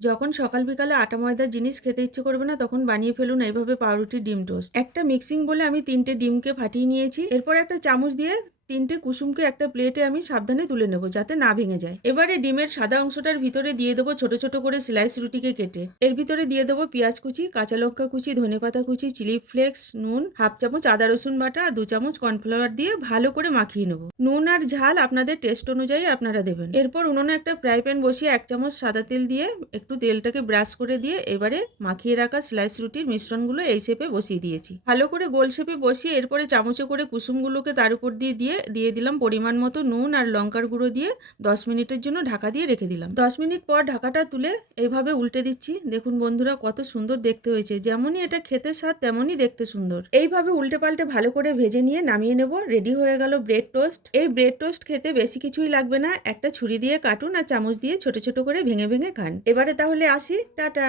যখন সকাল বিকালে আটা ময়দার জিনিস খেতে ইচ্ছে করবে না তখন বানিয়ে ফেলুন এইভাবে পাউরুটি ডিম টোস্ট। একটা মিক্সিং বলে আমি ৩ টে ডিমকে ফাটিয়ে নিয়েছি। এরপর একটা চামচ দিয়ে ৩ টে কুসুমকে একটা প্লেটে আমি সাবধানে তুলে নেব যাতে না ভেঙে যায়। এবারে ডিমের সাদা অংশটার ভিতরে দিয়ে দেবো ছোট, ছোট করে স্লাইস রুটিকে কেটে। এর ভিতরে দিয়ে দেবো পেঁয়াজ কুচি, কাঁচা লঙ্কা কুচি, ধনেপাতা কুচি, চিলি ফ্লেক্স, নুন, হাফ চামচ আদা রসুন বাটা আর ২ চামচ কর্নফ্লাওয়ার দিয়ে ভালো করে মাখিয়ে নেব। নুন আর ঝাল আপনাদের টেস্ট অনুযায়ী আপনারা দেবেন। এরপর উনুনে একটা ফ্রাই প্যান বসিয়ে ১ চামচ সাদা তেল দিয়ে একটু তেলটাকে ব্রাশ করে দিয়ে এবারে মাখিয়ে রাখা স্লাইস রুটির মিশ্রণগুলো এই শেপে বসিয়ে দিয়েছি। ভালো করে গোল শেপে বসিয়ে এরপরে চামচে করে কুসুমগুলোকে তার উপর দিয়ে দিলাম পরিমাণ মতো নুন আর লঙ্কার গুঁড়ো দিয়ে ১০ মিনিটের জন্য ঢাকা দিয়ে রেখে দিলাম। ১০ মিনিট পর ঢাকাটা তুলে এইভাবে উল্টে দিচ্ছি। দেখুন বন্ধুরা কত সুন্দর দেখতে হয়েছে। যেমনই এটা খেতে স্বাদ তেমনই দেখতে সুন্দর। এইভাবে উল্টে পাল্টে ভালো করে ভেজে নিয়ে নামিয়ে নেব। রেডি হয়ে গেল ব্রেড টোস্ট। এই ব্রেড টোস্ট খেতে বেশি কিছুই লাগবে না। একটা ছুরি দিয়ে কাটুন আর চামচ দিয়ে ছোট ছোট করে ভেঙে ভেঙে খান। এবারে তাহলে আসি, টাটা।